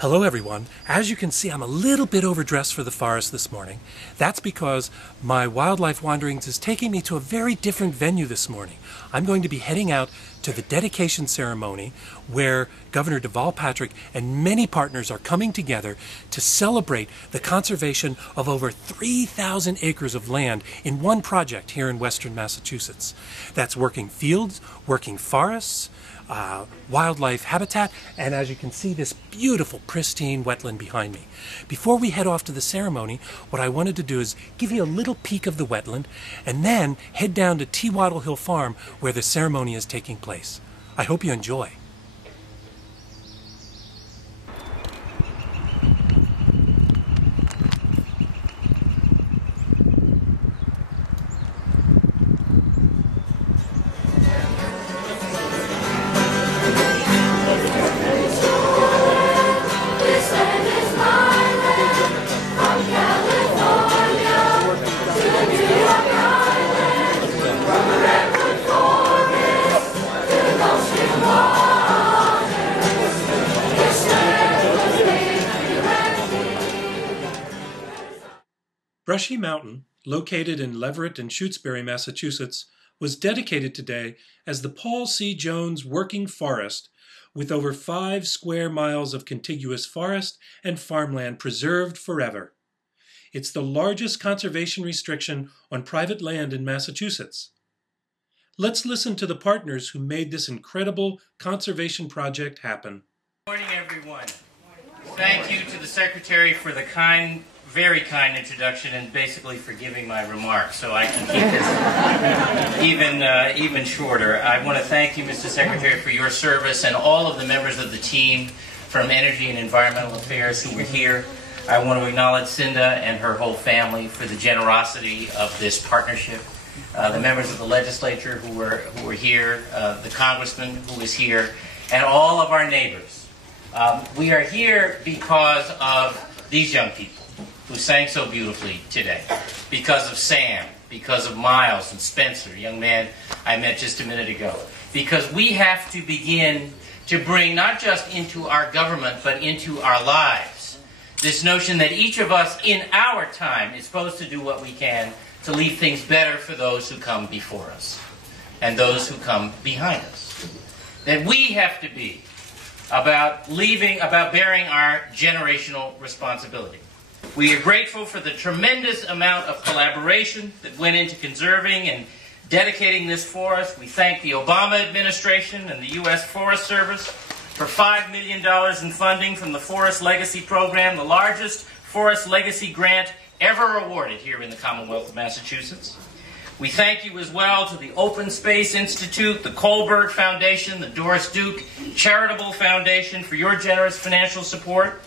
Hello everyone. As you can see, I'm a little bit overdressed for the forest this morning. That's because my wildlife wanderings is taking me to a very different venue this morning. I'm going to be heading out to the dedication ceremony where Governor Deval Patrick and many partners are coming together to celebrate the conservation of over 3,000 acres of land in one project here in western Massachusetts. That's working fields, working forests, wildlife habitat, and as you can see, this beautiful pristine wetland behind me. Before we head off to the ceremony, what I wanted to do is give you a little peek of the wetland and then head down to T. Waddle Hill Farm where the ceremony is taking place. I hope you enjoy. Brushy Mountain, located in Leverett and Shutesbury, Massachusetts, was dedicated today as the Paul C. Jones Working Forest, with over 5 square miles of contiguous forest and farmland preserved forever. It's the largest conservation restriction on private land in Massachusetts. Let's listen to the partners who made this incredible conservation project happen. Good morning, everyone. Thank you to the Secretary for the very kind introduction and basically for giving my remarks so I can keep this even shorter. I want to thank you, Mr. Secretary, for your service and all of the members of the team from Energy and Environmental Affairs who were here. I want to acknowledge Cinda and her whole family for the generosity of this partnership. The members of the legislature who were here, the congressman who was here, and all of our neighbors. We are here because of these young people who sang so beautifully today, because of Sam, because of Miles and Spencer, a young man I met just a minute ago, because we have to begin to bring not just into our government but into our lives this notion that each of us in our time is supposed to do what we can to leave things better for those who come before us and those who come behind us. That we have to be about bearing our generational responsibility. We are grateful for the tremendous amount of collaboration that went into conserving and dedicating this forest. We thank the Obama administration and the U.S. Forest Service for $5 million in funding from the Forest Legacy Program, the largest forest legacy grant ever awarded here in the Commonwealth of Massachusetts. We thank you as well to the Open Space Institute, the Kohlberg Foundation, the Doris Duke Charitable Foundation for your generous financial support.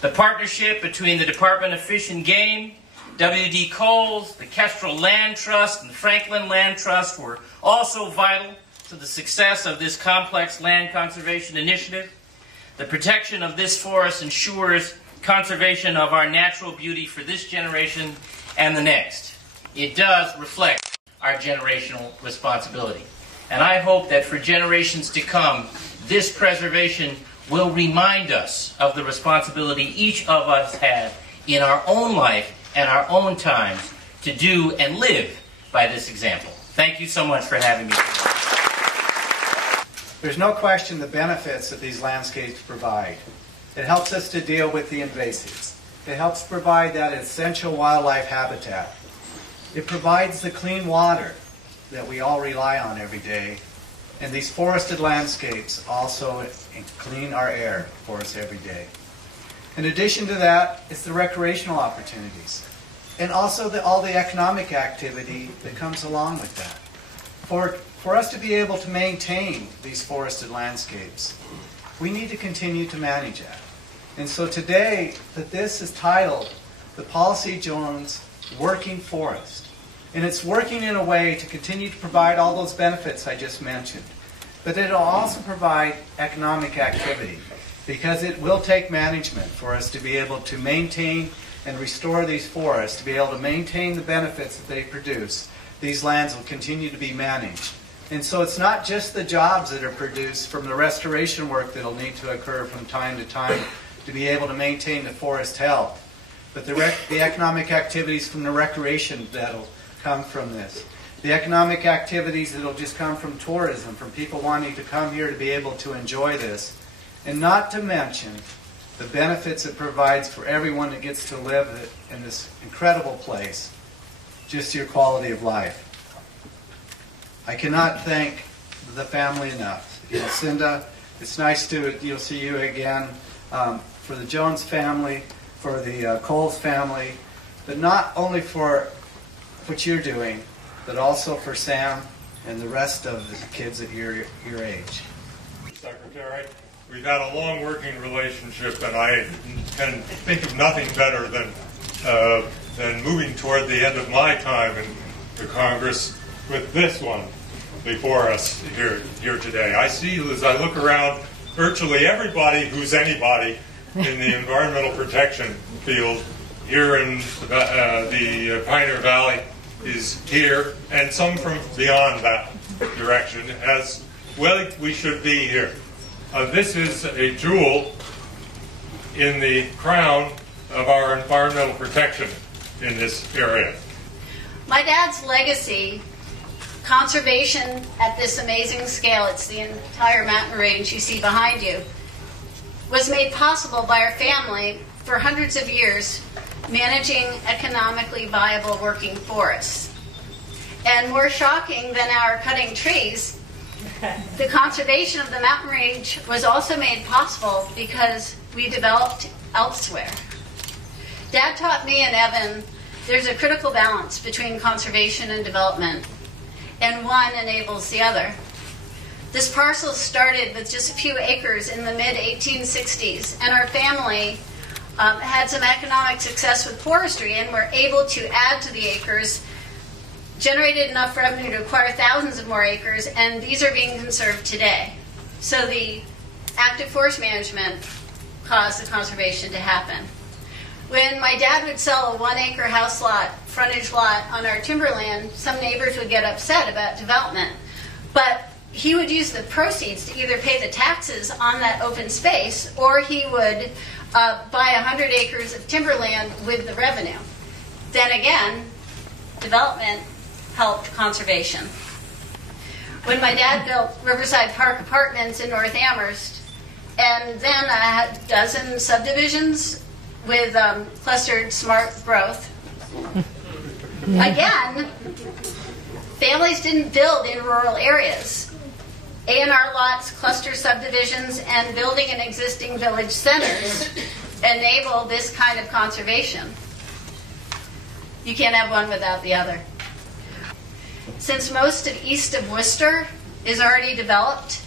The partnership between the Department of Fish and Game, W.D. Coles, the Kestrel Land Trust, and the Franklin Land Trust were also vital to the success of this complex land conservation initiative. The protection of this forest ensures conservation of our natural beauty for this generation and the next. It does reflect our generational responsibility. And I hope that for generations to come, this preservation will remind us of the responsibility each of us have in our own life and our own times to do and live by this example. Thank you so much for having me. There's no question the benefits that these landscapes provide. It helps us to deal with the invasives. It helps provide that essential wildlife habitat. It provides the clean water that we all rely on every day. And these forested landscapes also clean our air for us every day. In addition to that, it's the recreational opportunities. And also all the economic activity that comes along with that. For us to be able to maintain these forested landscapes, we need to continue to manage that. And so today, this is titled the Paul C. Jones Working Forest. And it's working in a way to continue to provide all those benefits I just mentioned. But it'll also provide economic activity because it will take management for us to be able to maintain and restore these forests, to be able to maintain the benefits that they produce. These lands will continue to be managed. And so it's not just the jobs that are produced from the restoration work that will need to occur from time to time to be able to maintain the forest health. But the economic activities from the recreation that'll come from this. The economic activities that'll just come from tourism, from people wanting to come here to be able to enjoy this. And not to mention the benefits it provides for everyone that gets to live in this incredible place. Just your quality of life. I cannot thank the family enough. You know, Cinda, it's nice to see you again. For the Jones family, for the Coles family, but not only for what you're doing, but also for Sam and the rest of the kids at your age. Secretary, we've had a long working relationship, and I can think of nothing better than moving toward the end of my time in the Congress with this one before us here today. I see, as I look around, virtually everybody who's anybody in the environmental protection field here in the Pioneer Valley is here, and some from beyond that direction, as well we should be here. This is a jewel in the crown of our environmental protection in this area. My dad's legacy, conservation at this amazing scale, it's the entire mountain range you see behind you, was made possible by our family for hundreds of years managing economically viable working forests. And more shocking than our cutting trees, the conservation of the mountain range was also made possible because we developed elsewhere. Dad taught me and Evan there's a critical balance between conservation and development, and one enables the other. This parcel started with just a few acres in the mid-1860s, and our family had some economic success with forestry and were able to add to the acres, generated enough revenue to acquire thousands of more acres, and these are being conserved today. So the active forest management caused the conservation to happen. When my dad would sell a 1-acre house lot, frontage lot on our timberland, some neighbors would get upset about development. But he would use the proceeds to either pay the taxes on that open space, or he would buy 100 acres of timberland with the revenue. Then again, development helped conservation. When my dad built Riverside Park Apartments in North Amherst, and then a dozen subdivisions with clustered smart growth, again, families didn't build in rural areas. A&R lots, cluster subdivisions, and building in existing village centers enable this kind of conservation. You can't have one without the other. Since most of east of Worcester is already developed,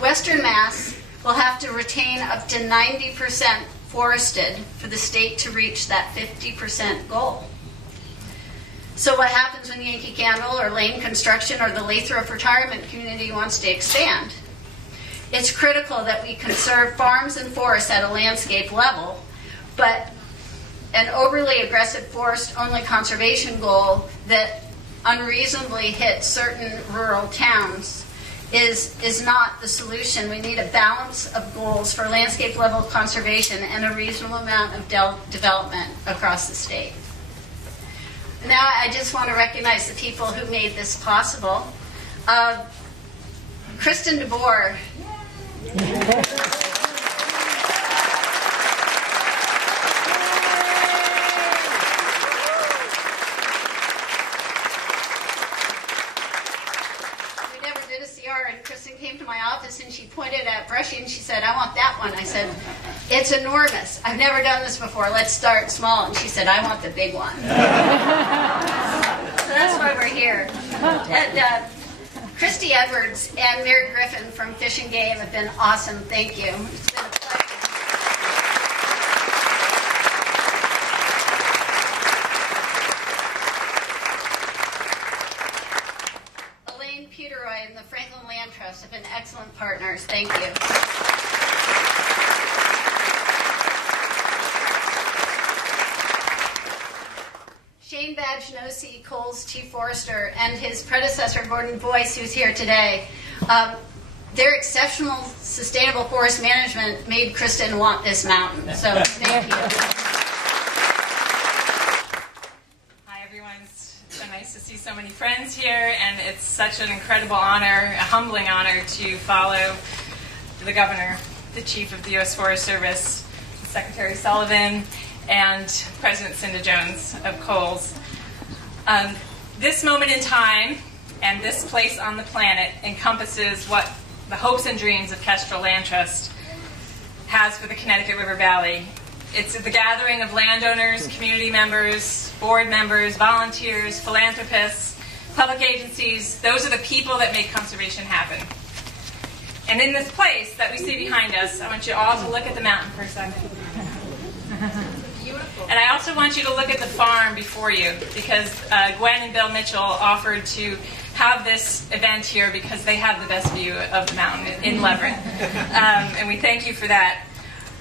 Western Mass will have to retain up to 90% forested for the state to reach that 50% goal. So what happens when Yankee Candle or Lane Construction or the Lathrop Retirement Community wants to expand? It's critical that we conserve farms and forests at a landscape level, but an overly aggressive forest-only conservation goal that unreasonably hits certain rural towns is not the solution. We need a balance of goals for landscape level conservation and a reasonable amount of development across the state. Now I just want to recognize the people who made this possible. Kristen DeBoer. We never did a CR, and Kristen came to my office and she pointed at brushing and she said, "I want that one." I said, "It's enormous. I've never done this before. Let's start small." And she said, "I want the big one." So that's why we're here. And Christy Edwards and Mary Griffin from Fish and Game have been awesome. Thank you. It's been a pleasure. Elaine Puderoy and the Franklin Land Trust have been excellent partners. Thank you. Shane Badge-Nosey, Cole's chief forester, and his predecessor, Gordon Boyce, who's here today, their exceptional sustainable forest management made Kristen want this mountain. So thank you. Hi everyone, it's so nice to see so many friends here, and it's such an incredible honor, a humbling honor, to follow the governor, the chief of the U.S. Forest Service, Secretary Sullivan, and President Cinda Jones of Coles. This moment in time and this place on the planet encompasses what the hopes and dreams of Kestrel Land Trust has for the Connecticut River Valley. It's the gathering of landowners, community members, board members, volunteers, philanthropists, public agencies. Those are the people that make conservation happen. And in this place that we see behind us, I want you all to look at the mountain for a second. And I also want you to look at the farm before you, because Gwen and Bill Mitchell offered to have this event here because they have the best view of the mountain in Leve. And we thank you for that.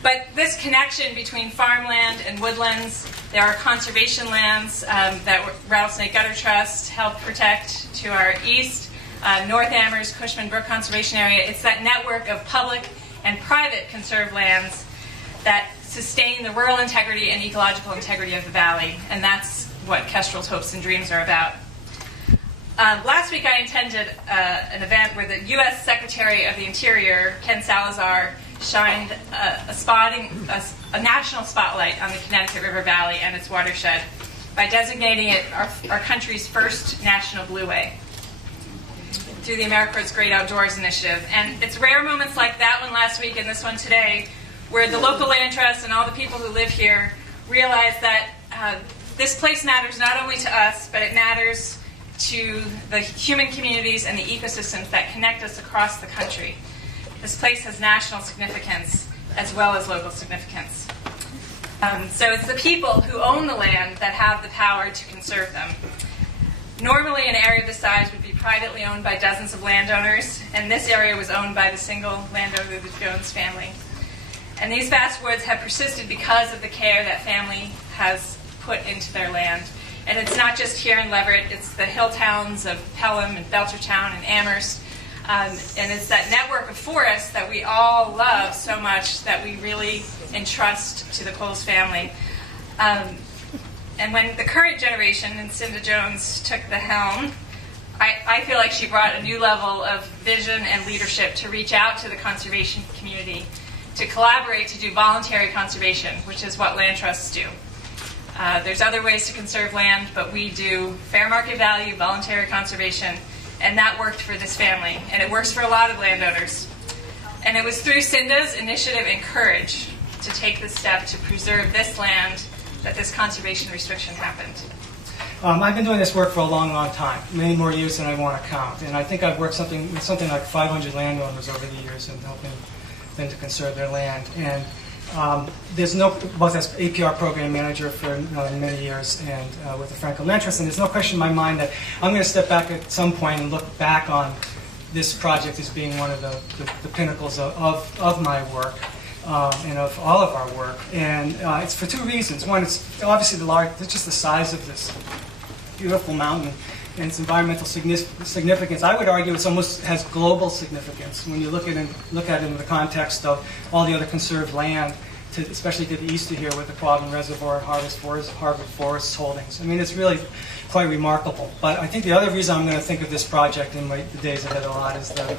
But this connection between farmland and woodlands, there are conservation lands that Rattlesnake Gutter Trust helped protect to our east, North Amherst, Cushman Brook Conservation Area. It's that network of public and private conserved lands that sustain the rural integrity and ecological integrity of the valley, and that's what Kestrel's hopes and dreams are about. Last week I attended an event where the U.S. Secretary of the Interior, Ken Salazar, shined a national spotlight on the Connecticut River Valley and its watershed by designating it our country's first national blueway through the AmeriCorps Great Outdoors Initiative. And it's rare moments like that one last week and this one today where the local land trust and all the people who live here realize that this place matters not only to us, but it matters to the human communities and the ecosystems that connect us across the country. This place has national significance as well as local significance. So it's the people who own the land that have the power to conserve them. Normally an area this size would be privately owned by dozens of landowners, and this area was owned by the single landowner, the Jones family. And these vast woods have persisted because of the care that family has put into their land. And it's not just here in Leverett, it's the hill towns of Pelham and Belchertown and Amherst. And it's that network of forests that we all love so much that we really entrust to the Coles family. And when the current generation and Cinda Jones took the helm, I feel like she brought a new level of vision and leadership to reach out to the conservation community, to collaborate to do voluntary conservation, which is what land trusts do. There's other ways to conserve land, but we do fair market value, voluntary conservation, and that worked for this family, and it works for a lot of landowners. And it was through Cinda's initiative and courage to take this step to preserve this land that this conservation restriction happened. I've been doing this work for a long, long time, many more years than I want to count, and I think I've worked with something like 500 landowners over the years in helping them to conserve their land. And there's no, both as APR program manager for many years and with the Franklin Land Trust, and there's no question in my mind that I'm going to step back at some point and look back on this project as being one of the pinnacles of my work and of all of our work. And it's for two reasons. One, it's obviously it's just the size of this beautiful mountain and its environmental significance. I would argue it almost has global significance when you look at it in the context of all the other conserved land, especially to the east of here with the Quabbin Reservoir, Harvard Forest holdings. I mean, it's really quite remarkable. But I think the other reason I'm going to think of this project in the days ahead a lot is the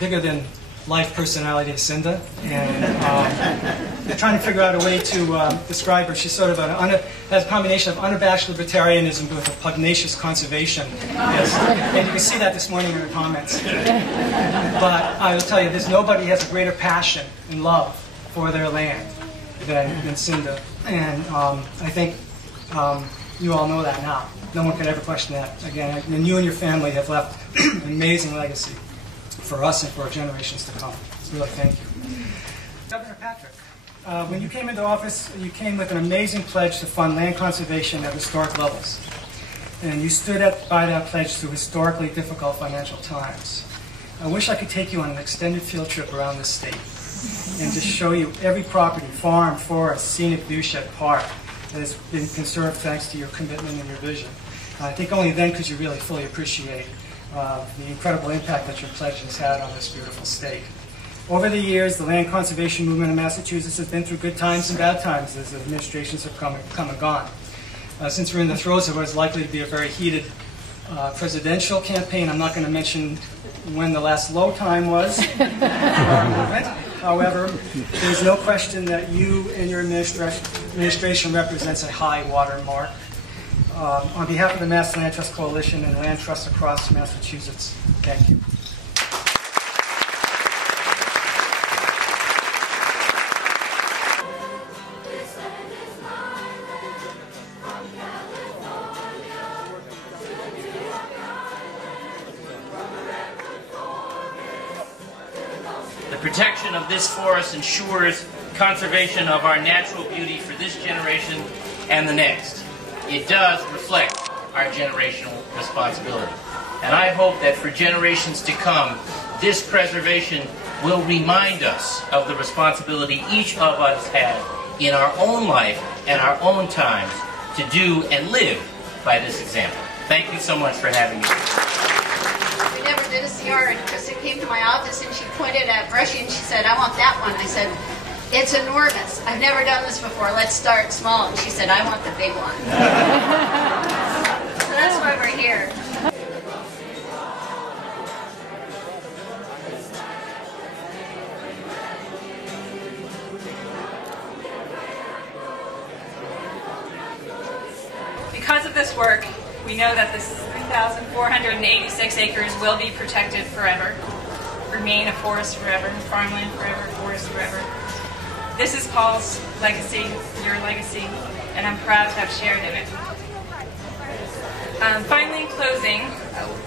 bigger than life personality of Cinda, and they're trying to figure out a way to describe her. She's sort of has a combination of unabashed libertarianism with a pugnacious conservation. Yes. And you can see that this morning in her comments. But I will tell you, there's nobody has a greater passion and love for their land than Cinda. And I think you all know that now. No one can ever question that again. And you and your family have left an amazing legacy for us and for generations to come. Really, thank you. Governor Patrick, when you came into office, you came with an amazing pledge to fund land conservation at historic levels. And you stood by that pledge through historically difficult financial times. I wish I could take you on an extended field trip around the state and just show you every property, farm, forest, scenic viewshed, park that has been conserved thanks to your commitment and your vision. I think only then could you really fully appreciate the incredible impact that your pledge has had on this beautiful state. Over the years, the land conservation movement in Massachusetts has been through good times and bad times as administrations have come and gone. Since we're in the throes of what is likely to be a very heated presidential campaign, I'm not going to mention when the last low time was. However, there's no question that you and your administration represents a high water mark. On behalf of the Mass Land Trust Coalition and land trusts across Massachusetts, thank you. The protection of this forest ensures conservation of our natural beauty for this generation and the next. It does reflect our generational responsibility. And I hope that for generations to come, this preservation will remind us of the responsibility each of us has in our own life and our own times to do and live by this example. Thank you so much for having me. We never did a CR, and Krista came to my office and she pointed at Brushy and she said, I want that one. I said, it's enormous. I've never done this before. Let's start small. And she said, I want the big one. So that's why we're here. Because of this work, we know that this 3,486 acres will be protected forever, remain a forest forever, farmland forever, forest forever. This is Paul's legacy, your legacy, and I'm proud to have shared in it. Finally, in closing,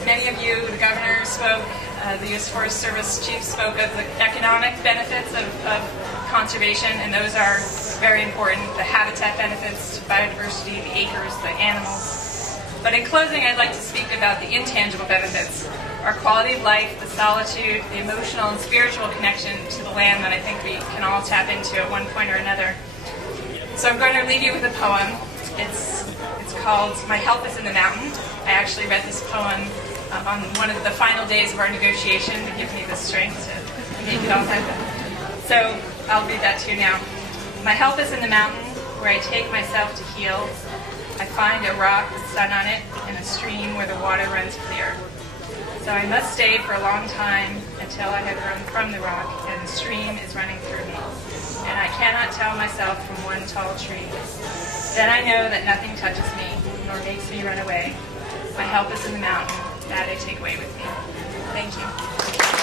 many of you, the governor spoke, the U.S. Forest Service chief spoke of the economic benefits of conservation, and those are very important. The habitat benefits, biodiversity, the acres, the animals. But in closing, I'd like to speak about the intangible benefits, our quality of life, the solitude, the emotional and spiritual connection to the land that I think we can all tap into at one point or another. So I'm going to leave you with a poem. It's called My Help is in the Mountain. I actually read this poem on one of the final days of our negotiation to give me the strength to make it all happen. So I'll read that to you now. My help is in the mountain where I take myself to heal. I find a rock with sun on it and a stream where the water runs clear. So I must stay for a long time until I have run from the rock and the stream is running through me. And I cannot tell myself from one tall tree. Then I know that nothing touches me nor makes me run away. My help is in the mountain. That I take away with me. Thank you.